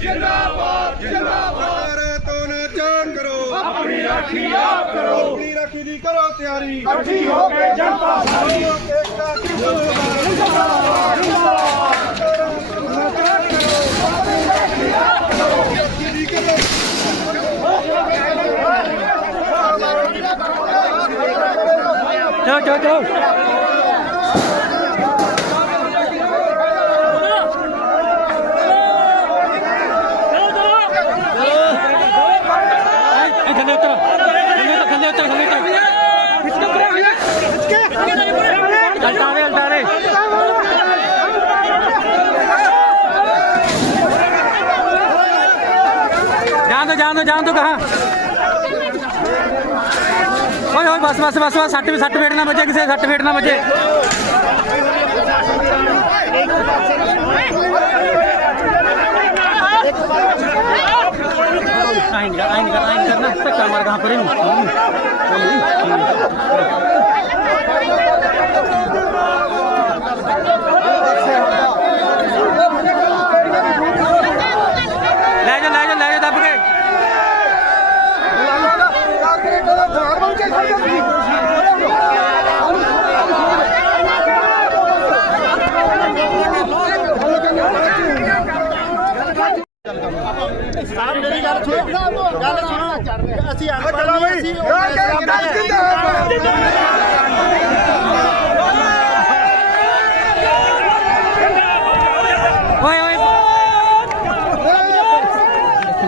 ਜਿੰਦਾਬਾਦ ਜਿੰਦਾਬਾਦ। ਸਰਕਾਰਾਂ ਤੋਂ ਨਾ ਚਾਹ ਕਰੋ। ਆਪਣੀ ਰਾਖੀ ਆਪ ਕਰੋ। ਆਪਣੀ ਰਾਖੀ ਦੀ ਕਰੋ ਤਿਆਰੀ। ਇਕੱਠੀ ਹੋ ਕੇ ਜਨਤਾ ਸਾਰੀ। ਏਕਤਾ ਜਿੰਦਾਬਾਦ ਚਲੋ ਚਲੋ ਚਲੋ ਇਹ ਅਲਟਾਰੇ ਅਲਟਾਰੇ ਜਾਣ ਦੋ ਜਾਣ ਦੋ ਜਾਣ ਦੋ ਕਹਾ ਓਏ ਓਏ, ਬਸ ਬਸ ਬਸ ਬਸ ਸੱਟ ਸੱਟ ਫੇਟ ਨਾ ਵੱਜੇ, ਕਿਸੇ ਸੱਟ ਫੇਟ ਨਾ ਵੱਜੇ ਆਇਨ ਕਰ ਆਇਨ ਕਰ ਆਇਨ ਕਰਨਾ ਧੱਕਾ ਮਾਰ ਕਹਾਂ ਪਰੇ ਨੂੰ ਲੈ ਜਾ ਲੈ ਜਾ ਲੈ ਜਾ ਦੱਬ ਕੇ ਸਾਹਿਬ ਮੇਰੀ ਗੱਲ ਸੁਣੋ ਗੱਲ ਸੁਣੋ ਅਸੀਂ ਅਨਪੜ੍ਹ ਨਹੀਂ ਅਸੀਂ ਓਏ ਓਏ।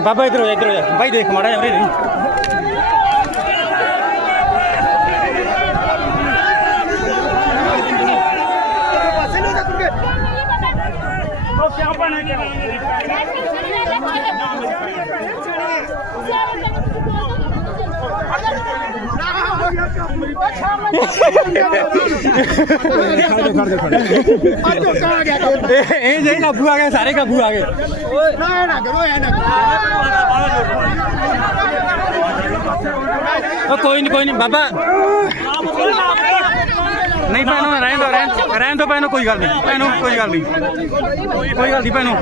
ਬਾਬਾ ਇਧਰ ਹੋ ਜਾ ਇਧਰ ਹੋ ਜਾ। ਬਾਈ ਦੇਖ ਮਾੜਾ ਜਾ ਉਰੇ ਨਹੀਂ ਇਹ ਇਹ ਜੇ ਕਾਬੂ ਆ ਗਏ, ਸਾਰੇ ਕਾਬੂ ਆ ਗਏ। ਨਾ ਨਾ ਕਰੋ ਐ ਨਾ ਉਹ ਕੋਈ ਨਹੀਂ ਕੋਈ ਨਹੀਂ ਬਾਬਾ। ਨਹੀਂ ਭੈਣੋ, ਰਹਿਣ ਦੋ, ਰਹਿਣ ਰਹਿਣ ਦੋ ਭੈਣੋ, ਕੋਈ ਗੱਲ ਨਹੀਂ ਭੈਣੋ, ਕੋਈ ਗੱਲ ਨਹੀਂ ਕੋਈ ਗੱਲ ਨਹੀਂ ਭੈਣੋ।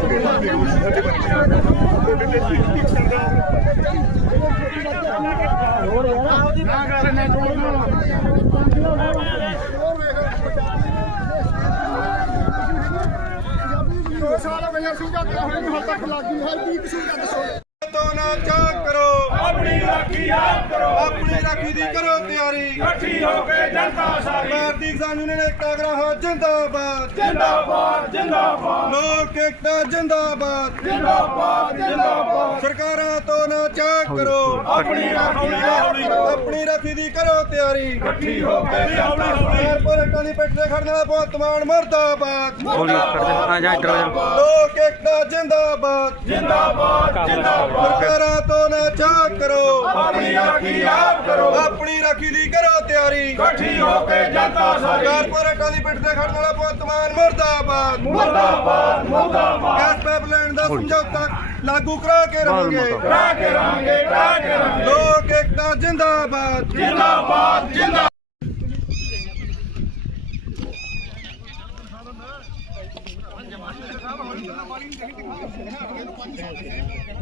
ਦੋ ਸਾਲ ਹੋ ਗਏ ਸੁਝਾ ਤੇ ਹੁਣ ਤੱਕ ਲੱਗੀ ਹੈ ਕੀ ਕਸੂਰ ਦੱਸੋ ਤੋਂ ਨਾ ਚਾਹ ਕਰੋ। ਆਪਣੀ ਰਾਖੀ ਆਪ ਕਰੋ। ਆਪਣੀ ਰਾਖੀ ਦੀ ਕਰੋ ਤਿਆਰੀ। ਇਕੱਠੀ ਹੋ ਕੇ ਜਨਤਾ ਸਾਰੀ। ਭਾਰਤੀ ਕਿਸਾਨ ਯੂਨੀਅਨ ਏਕਤਾ ਗ੍ਰਾਹ ਜਿੰਦਾਬਾਦ। ਜਿੰਦਾਬਾਦ ਜਿੰਦਾਬਾਦ। ਲੋਕ ਏਕਤਾ ਜਿੰਦਾਬਾਦ। ਜਿੰਦਾਬਾਦ ਜਿੰਦਾਬਾਦ। ਸਰਕਾਰਾਂ ਤੋਂ ਨਾ ਚਾਹ ਕਰੋ। ਆਪਣੀ ਰਾਖੀ ਆਪਣੀ ਰਾਖੀ ਦੀ ਕਰੋ ਤਿਆਰੀ। ਇਕੱਠੀ ਹੋ ਕੇ ਕਾਰਪੋਰੇਟਾਂ ਦੀ ਪਿੱਠ ਤੇ ਖੜਨ ਵਾਲਾ ਭਗਵੰਤ ਮਾਨ ਮਰਦਾਬਾਦ। ਬੋਲੀ ਕਰ ਦੇ ਆ ਜਾ ਇੱਧਰ ਆ ਜਾ। ਲੋਕ ਏਕਤਾ ਜਿੰਦਾਬਾਦ। ਸਰਕਾਰਾਂ ਤੋਂ ਨਾ ਚਾਹ ਕਰੋ। ਆਪਣੀ ਰਾਖੀ ਆਪ ਕਰੋ। ਆਪਣੀ ਰਾਖੀ ਦੀ ਕਰੋ ਤਿਆਰੀ। ਇਕੱਠੀ ਹੋ ਕੇ ਜਨਤਾ ਸਾਰੀ। ਕਾਰਪੋਰੇਟਾਂ ਦੀ ਪਿੱਠ ਤੇ ਖੜਨ ਵਾਲਾ ਭਗਵੰਤ ਮਾਨ ਮਰਦਾਬਾਦ। ਮਰਦਾਬਾਦ ਮਰਦਾਬਾਦ। ਗੈਸ ਪਾਈਪਲਾਈਨ ਦਾ ਸਮਝੌਤਾ ਲਾਗੂ ਕਰਾ ਕੇ ਰਹਾਂਗੇ ਕਰਾ ਕੇ ਰਹਾਂਗੇ ਕਰਾ ਕੇ ਰਹਾਂਗੇ ਲੋਕ ਏਕਤਾ ਜਿੰਦਾਬਾਦ ਜਿੰਦਾਬਾਦ।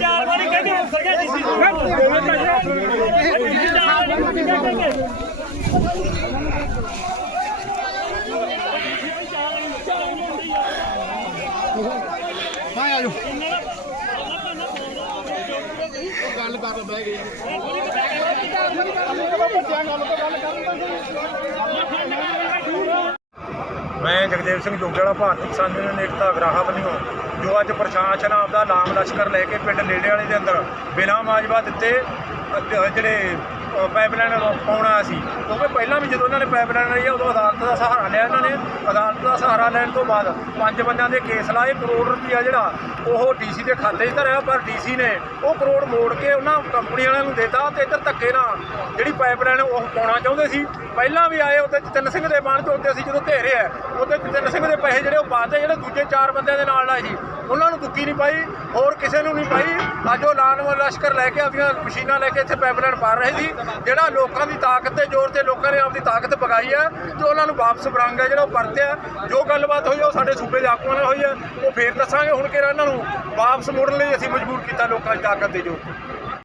ਚਾਰ ਵਾਰੀ ਕਹਿੰਦੇ ਉਸਰ ਗਿਆ ਜੀ ਚਾਰ ਵਾਰੀ ਕਹਿੰਦੇ ਗੱਲ ਕਰ ਲਓ ਬਹਿ ਗਏ ਮੈਂ ਜਗਦੇਵ ਸਿੰਘ ਜੋਗਿਆਲਾ ਭਾਰਤੀ ਕਿਸਾਨ ਯੂਨੀਅਨ ਏਕਤਾ ਗਰਾਹਾ ਵੱਲੋਂ ਜੋ ਅੱਜ ਪ੍ਰਸ਼ਾਸਨ ਆਪਦਾ ਨਾਮ ਲਸ਼ਕਰ ਲੈ ਕੇ ਪਿੰਡ ਨੇੜੇ ਵਾਲੇ ਦੇ ਅੰਦਰ ਬਿਨਾਂ ਮਾਜਵਾ ਦਿੱਤੇ ਅ- ਜਿਹੜੇ ਪਾਈਪਲਾਈਨ ਪਾਉਣਾ ਸੀ। ਕਿਉਂਕਿ ਪਹਿਲਾਂ ਵੀ ਜਦੋਂ ਇਹਨਾਂ ਨੇ ਪਾਈਪਲਾਈਨ ਲਈ ਆ, ਉਦੋਂ ਅਦਾਲਤ ਦਾ ਸਹਾਰਾ ਲਿਆ ਇਹਨਾਂ ਨੇ। ਅਦਾਲਤ ਦਾ ਸਹਾਰਾ ਲੈਣ ਤੋਂ ਬਾਅਦ ਪੰਜ ਬੰਦਿਆਂ ਦੇ ਕੇਸ ਲਾਏ, ਕਰੋੜ ਰੁਪਇਆ ਜਿਹੜਾ ਉਹ ਡੀਸੀ ਦੇ ਖਾਤੇ 'ਚ ਧਰਿਆ, ਪਰ ਡੀਸੀ ਨੇ ਉਹ ਕਰੋੜ ਮੋੜ ਕੇ ਉਹਨਾਂ ਕੰਪਨੀ ਵਾਲਿਆਂ ਨੂੰ ਦੇਤਾ ਤੇ ਇੱਧਰ ਧੱਕੇ ਨਾਲ ਜਿਹੜੀ ਪਾਈਪਲਾਈਨ ਉਹ ਪਾਉਣਾ ਚਾਹੁੰਦੇ ਸੀ। ਪਹਿਲਾਂ ਵੀ ਆਏ ਉੱਤੇ ਜਤਨ ਸਿੰਘ ਦੇ ਬਾਣ ਚੋਂਦੇ ਸੀ, ਜਦੋਂ ਘੇਰੇ ਆ ਉੱਤੇ ਜਤਨ ਸਿੰਘ ਦੇ ਪੈਸੇ ਜਿਹੜੇ ਪਾਤੇ ਜਿਹੜੇ ਦੂਜੇ ਚਾਰ ਬੰਦਿਆਂ ਦੇ ਨਾਲ ਲਾਏ ਸੀ। ਉਹਨਾਂ ਨੂੰ ਦੁੱਕੀ ਨਹੀਂ ਪਾਈ, ਹੋਰ ਕਿਸੇ ਨੂੰ ਨਹੀਂ ਪਾਈ। ਅੱਜ ਉਹ ਲਾਨ ਲਸ਼ਕਰ ਲੈ ਕੇ ਆਪਦੀਆਂ ਮਸ਼ੀਨਾਂ ਲੈ ਕੇ ਇੱਥੇ ਪਾਈਪਲਾਈਨ ਪਾ ਰਹੇ ਸੀ, ਜਿਹੜਾ ਲੋਕਾਂ ਦੀ ਤਾਕਤ ਤੇ ਜ਼ੋਰ ਤੇ ਲੋਕਾਂ ਨੇ ਆਪਦੀ ਤਾਕਤ ਪਗਾਈ ਹੈ ਤੇ ਉਹਨਾਂ ਨੂੰ ਵਾਪਸ ਬਰੰਗ ਜਿਹੜਾ ਉਹ ਪਰਤਿਆ ਜੋ ਗੱਲਬਾਤ ਹੋਈ ਆ, ਉਹ ਸਾਡੇ ਸੂਬੇ ਦੇ ਆਗੂਆਂ ਨਾਲ ਹੋਈ ਹੈ ਉਹ ਫੇਰ ਦੱਸਾਂਗੇ ਹੁਣ ਕਿਹੜਾ ਇਹਨਾਂ ਨੂੰ ਵਾਪਸ ਮੁੜਨ ਲਈ ਅਸੀਂ ਮਜਬੂਰ ਕੀਤਾ ਲੋਕਾਂ ਦੀ ਤਾਕਤ ਦੇ ਜੋ